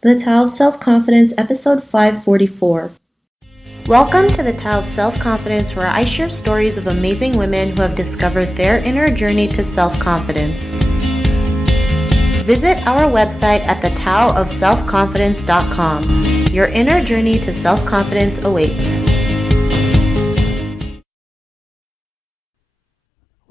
The Tao of Self-Confidence, episode 544. Welcome to the Tao of Self-Confidence, where I share stories of amazing women who have discovered their inner journey to self-confidence. Visit our website at thetaoofselfconfidence.com. Your inner journey to self-confidence awaits.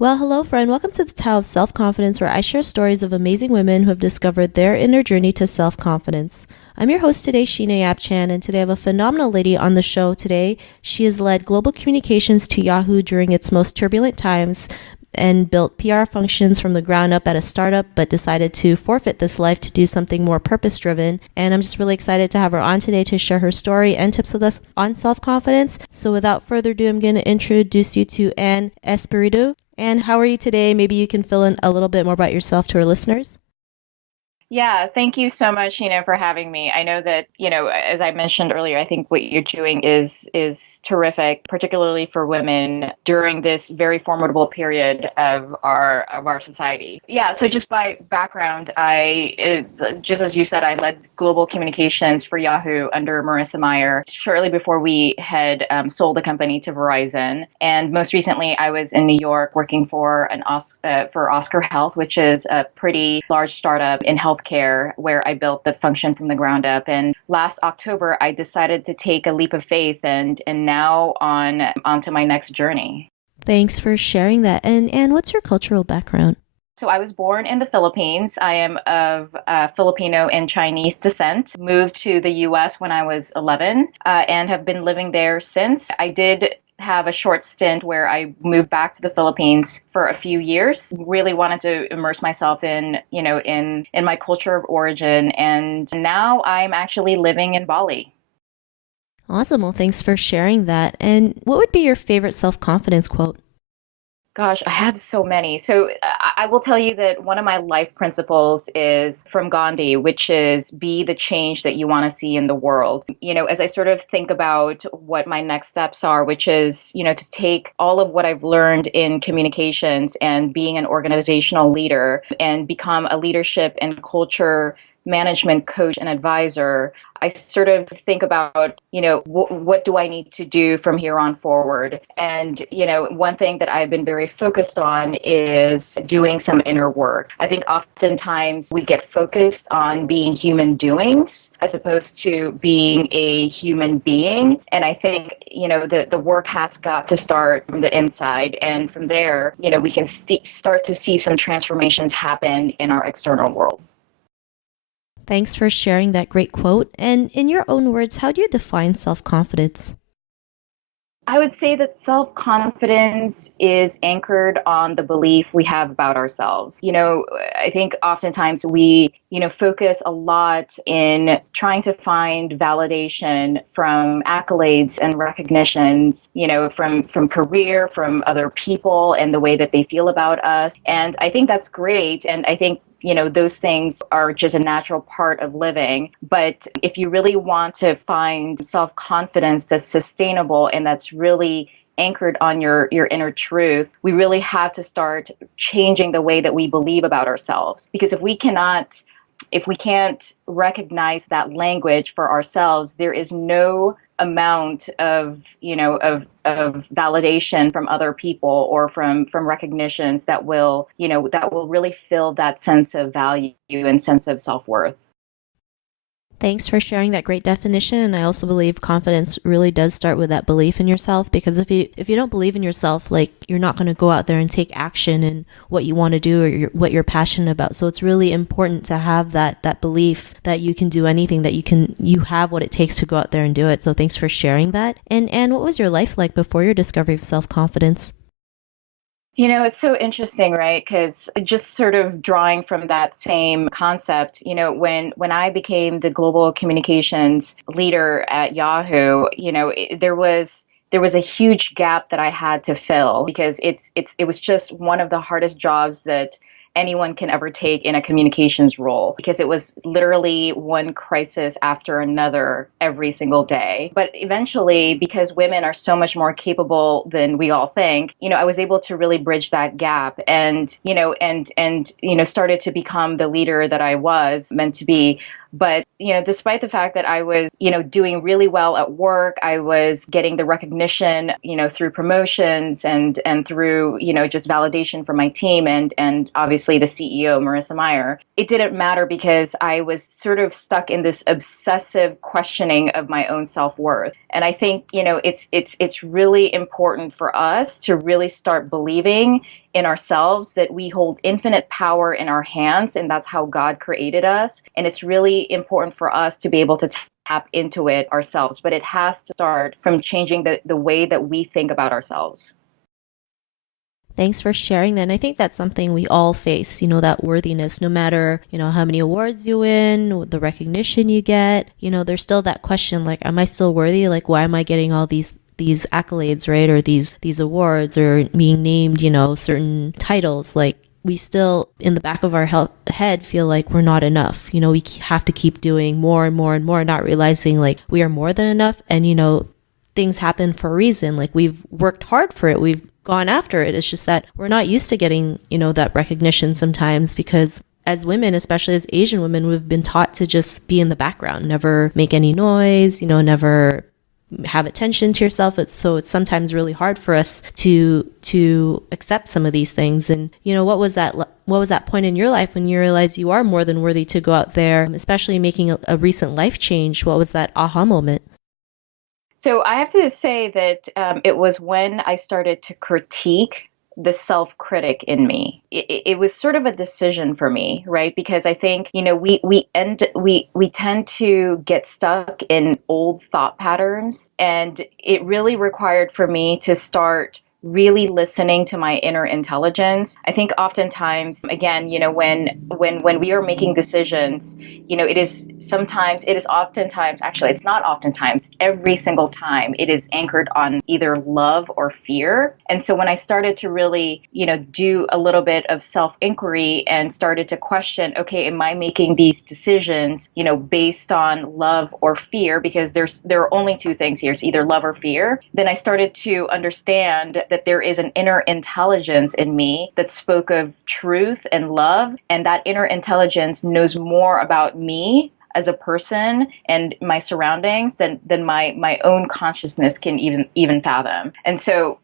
Well, hello, friend. Welcome to the Tao of Self-Confidence, where I share stories of amazing women who have discovered their inner journey to self-confidence. I'm your host today, Sheena Yap-Chan, and today I have a phenomenal lady on the show today. She has led global communications to Yahoo during its most turbulent times and built PR functions from the ground up at a startup, but decided to forfeit this life to do something more purpose-driven. And I'm just really excited to have her on today to share her story and tips with us on self-confidence. So without further ado, I'm going to introduce you to Anne Espiritu. Anne, how are you today? Maybe you can fill in a little bit more about yourself to our listeners. Yeah, thank you so much, for having me. I know that, as I mentioned earlier, I think what you're doing is terrific, particularly for women during this very formidable period of our society. Yeah, so just by background, just as you said, I led global communications for Yahoo under Marissa Mayer shortly before we had sold the company to Verizon. And most recently, I was in New York working for for Oscar Health, which is a pretty large startup in healthcare where I built the function from the ground up. And last October, I decided to take a leap of faith and now onto my next journey. Thanks for sharing that. And what's your cultural background? So I was born in the Philippines. I am of Filipino and Chinese descent. Moved to the U.S. when I was 11 and have been living there since. I did have a short stint where I moved back to the Philippines for a few years. Really wanted to immerse myself in my culture of origin, and now I'm actually living in Bali. Awesome. Well, thanks for sharing that. And what would be your favorite self-confidence quote? Gosh, I have so many. So I will tell you that one of my life principles is from Gandhi, which is be the change that you want to see in the world. As I sort of think about what my next steps are, which is, to take all of what I've learned in communications and being an organizational leader and become a leadership and culture management coach and advisor. I sort of think about, what do I need to do from here on forward? And, one thing that I've been very focused on is doing some inner work. I think oftentimes we get focused on being human doings as opposed to being a human being. And I think, the work has got to start from the inside. And from there, we can start to see some transformations happen in our external world. Thanks for sharing that great quote. And in your own words, how do you define self-confidence? I would say that self confidence is anchored on the belief we have about ourselves. I think oftentimes we, focus a lot in trying to find validation from accolades and recognitions, from career, from other people and the way that they feel about us. And I think that's great. And I think those things are just a natural part of living. But if you really want to find self confidence that's sustainable and that's really anchored on your inner truth, we really have to start changing the way that we believe about ourselves. Because if we can't recognize that language for ourselves, there is no amount of validation from other people or from recognitions that will really fill that sense of value and sense of self-worth. Thanks for sharing that great definition. And I also believe confidence really does start with that belief in yourself, because if you don't believe in yourself, like, you're not going to go out there and take action in what you want to do or what you're passionate about. So it's really important to have that belief that you can do anything, that you have what it takes to go out there and do it. So thanks for sharing that. And what was your life like before your discovery of self-confidence? It's so interesting, right? Because just sort of drawing from that same concept, when I became the global communications leader at Yahoo, there was a huge gap that I had to fill because it was just one of the hardest jobs that anyone can ever take in a communications role because it was literally one crisis after another every single day. But eventually, because women are so much more capable than we all think, I was able to really bridge that gap and started to become the leader that I was meant to be But, despite the fact that I was, doing really well at work, I was getting the recognition, through promotions and through, just validation from my team and obviously the CEO, Marissa Meyer. It didn't matter because I was sort of stuck in this obsessive questioning of my own self-worth. And I think, it's really important for us to really start believing in ourselves that we hold infinite power in our hands, and that's how God created us. And it's really important for us to be able to tap into it ourselves. But it has to start from changing the way that we think about ourselves. Thanks for sharing that. And I think that's something we all face, that worthiness, no matter, how many awards you win, the recognition you get, there's still that question, like, am I still worthy? Like, why am I getting all these accolades, right? Or these awards or being named, certain titles? Like, we still in the back of our head feel like we're not enough. We have to keep doing more and more and more, not realizing like we are more than enough. And, things happen for a reason. Like, we've worked hard for it. We've gone after it. It's just that we're not used to getting, that recognition sometimes, because as women, especially as Asian women, we've been taught to just be in the background, never make any noise, never have attention to yourself. So it's sometimes really hard for us to accept some of these things. And what was that point in your life when you realized you are more than worthy to go out there, especially making a recent life change? What was that aha moment? So I have to say that it was when I started to critique the self-critic in me. It was sort of a decision for me, right? Because I think, we tend to get stuck in old thought patterns, and it really required for me to start really listening to my inner intelligence. I think oftentimes, again, when we are making decisions, it is oftentimes, actually, it's not oftentimes, every single time it is anchored on either love or fear. And so when I started to really, do a little bit of self-inquiry and started to question, okay, am I making these decisions, based on love or fear? Because there are only two things here. It's either love or fear. Then I started to understand that there is an inner intelligence in me that spoke of truth and love. And that inner intelligence knows more about me as a person and my surroundings than my own consciousness can even fathom. And so,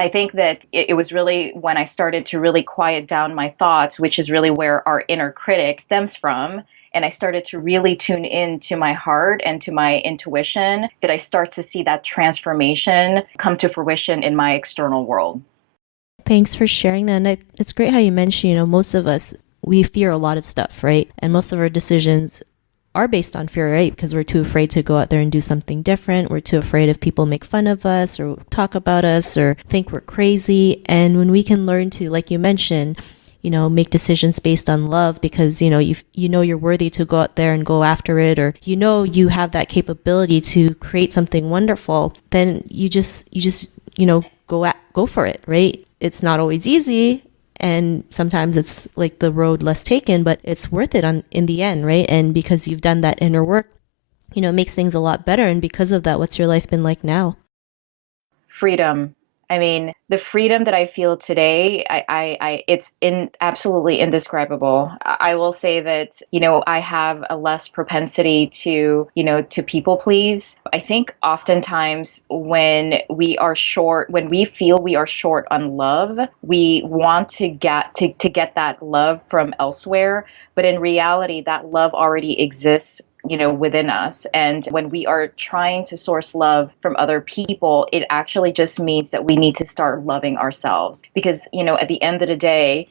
I think that it was really when I started to really quiet down my thoughts, which is really where our inner critic stems from. And I started to really tune in to my heart and to my intuition, that I start to see that transformation come to fruition in my external world. Thanks for sharing that. And it's great how you mentioned, most of us, we fear a lot of stuff, right? And most of our decisions are based on fear, right? Because we're too afraid to go out there and do something different. We're too afraid if people make fun of us or talk about us or think we're crazy. And when we can learn to, like you mentioned, make decisions based on love, because, you're worthy to go out there and go after it, or, you have that capability to create something wonderful, then you just, go for it, right? It's not always easy. And sometimes it's like the road less taken, but it's worth it in the end, right? And because you've done that inner work, it makes things a lot better. And because of that, what's your life been like now? Freedom. I mean, the freedom that I feel today, it's absolutely indescribable. I will say that, I have a less propensity to people please. I think oftentimes when we feel we are short on love, we want to get that love from elsewhere. But in reality, that love already exists, within us. And when we are trying to source love from other people, it actually just means that we need to start loving ourselves. Because, at the end of the day,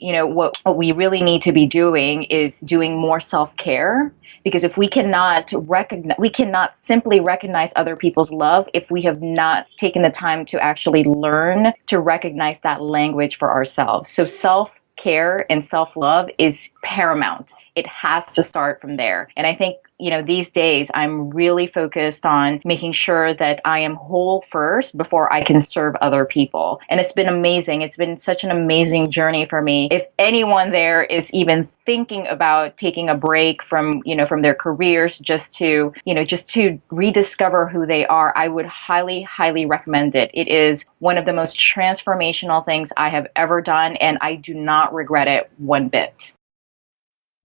what we really need to be doing is doing more self-care. Because if we cannot simply recognize other people's love if we have not taken the time to actually learn to recognize that language for ourselves. So self-care and self-love is paramount. It has to start from there. And I think, these days I'm really focused on making sure that I am whole first before I can serve other people. And it's been amazing. It's been such an amazing journey for me. If anyone there is even thinking about taking a break from their careers just to rediscover who they are, I would highly, highly recommend it. It is one of the most transformational things I have ever done, and I do not regret it one bit.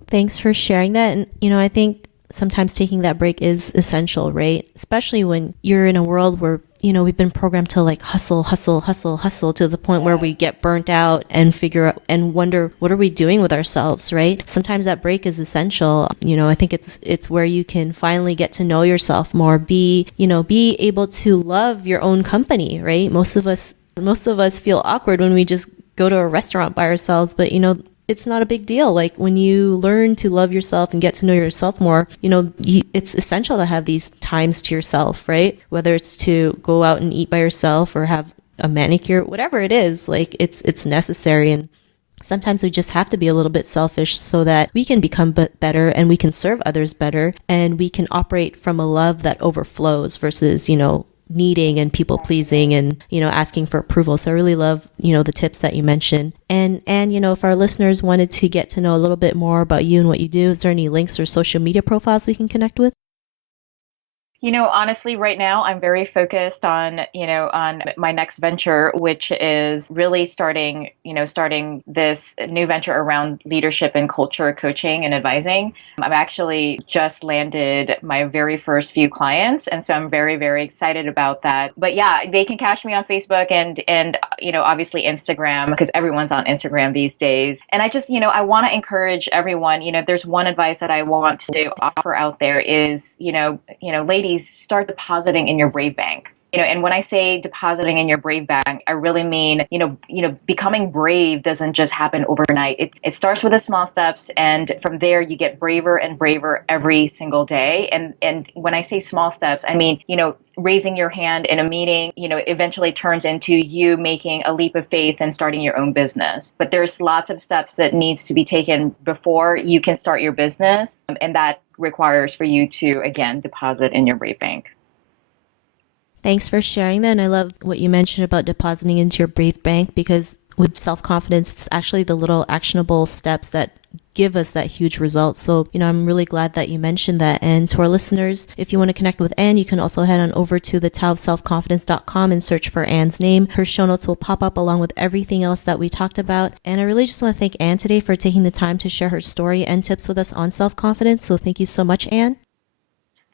Thanks for sharing that. And, I think sometimes taking that break is essential, right? Especially when you're in a world where, we've been programmed to like hustle, hustle, hustle, hustle to the point where we get burnt out and figure out and wonder, what are we doing with ourselves, right? Sometimes that break is essential. I think it's where you can finally get to know yourself more, be able to love your own company, right? Most of us feel awkward when we just go to a restaurant by ourselves, but it's not a big deal. Like when you learn to love yourself and get to know yourself more, it's essential to have these times to yourself, right? Whether it's to go out and eat by yourself or have a manicure, whatever it is, like it's necessary. And sometimes we just have to be a little bit selfish so that we can become better and we can serve others better and we can operate from a love that overflows versus, needing and people pleasing and asking for approval. So I really love the tips that you mentioned. And if our listeners wanted to get to know a little bit more about you and what you do, is there any links or social media profiles we can connect with? Honestly, right now I'm very focused on my next venture, which is really starting this new venture around leadership and culture coaching and advising. I've actually just landed my very first few clients, and so I'm very, very excited about that. But yeah, they can catch me on Facebook and obviously Instagram, because everyone's on Instagram these days. And I just, I want to encourage everyone, if there's one advice that I want to offer out there is, ladies, start depositing in your Brave Bank. And when I say depositing in your Brave Bank, I really mean, becoming brave doesn't just happen overnight. It starts with the small steps, and from there you get braver and braver every single day. And when I say small steps, I mean, raising your hand in a meeting, eventually turns into you making a leap of faith and starting your own business. But there's lots of steps that needs to be taken before you can start your business. And that requires for you to, again, deposit in your Brave Bank. Thanks for sharing that. And I love what you mentioned about depositing into your Brave Bank, because with self-confidence, it's actually the little actionable steps that give us that huge result. So, I'm really glad that you mentioned that. And to our listeners, if you want to connect with Anne, you can also head on over to thetaoofselfconfidence.com and search for Anne's name. Her show notes will pop up along with everything else that we talked about. And I really just want to thank Anne today for taking the time to share her story and tips with us on self-confidence. So thank you so much, Anne.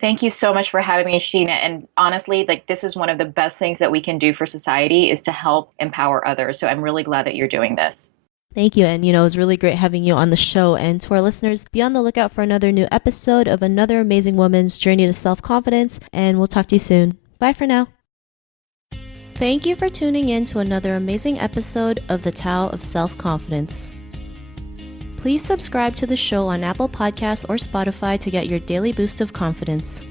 Thank you so much for having me, Sheena. And honestly, this is one of the best things that we can do for society, is to help empower others. So I'm really glad that you're doing this. Thank you. And, it was really great having you on the show. And to our listeners, be on the lookout for another new episode of another amazing woman's journey to self-confidence. And we'll talk to you soon. Bye for now. Thank you for tuning in to another amazing episode of The Tao of Self-Confidence. Please subscribe to the show on Apple Podcasts or Spotify to get your daily boost of confidence.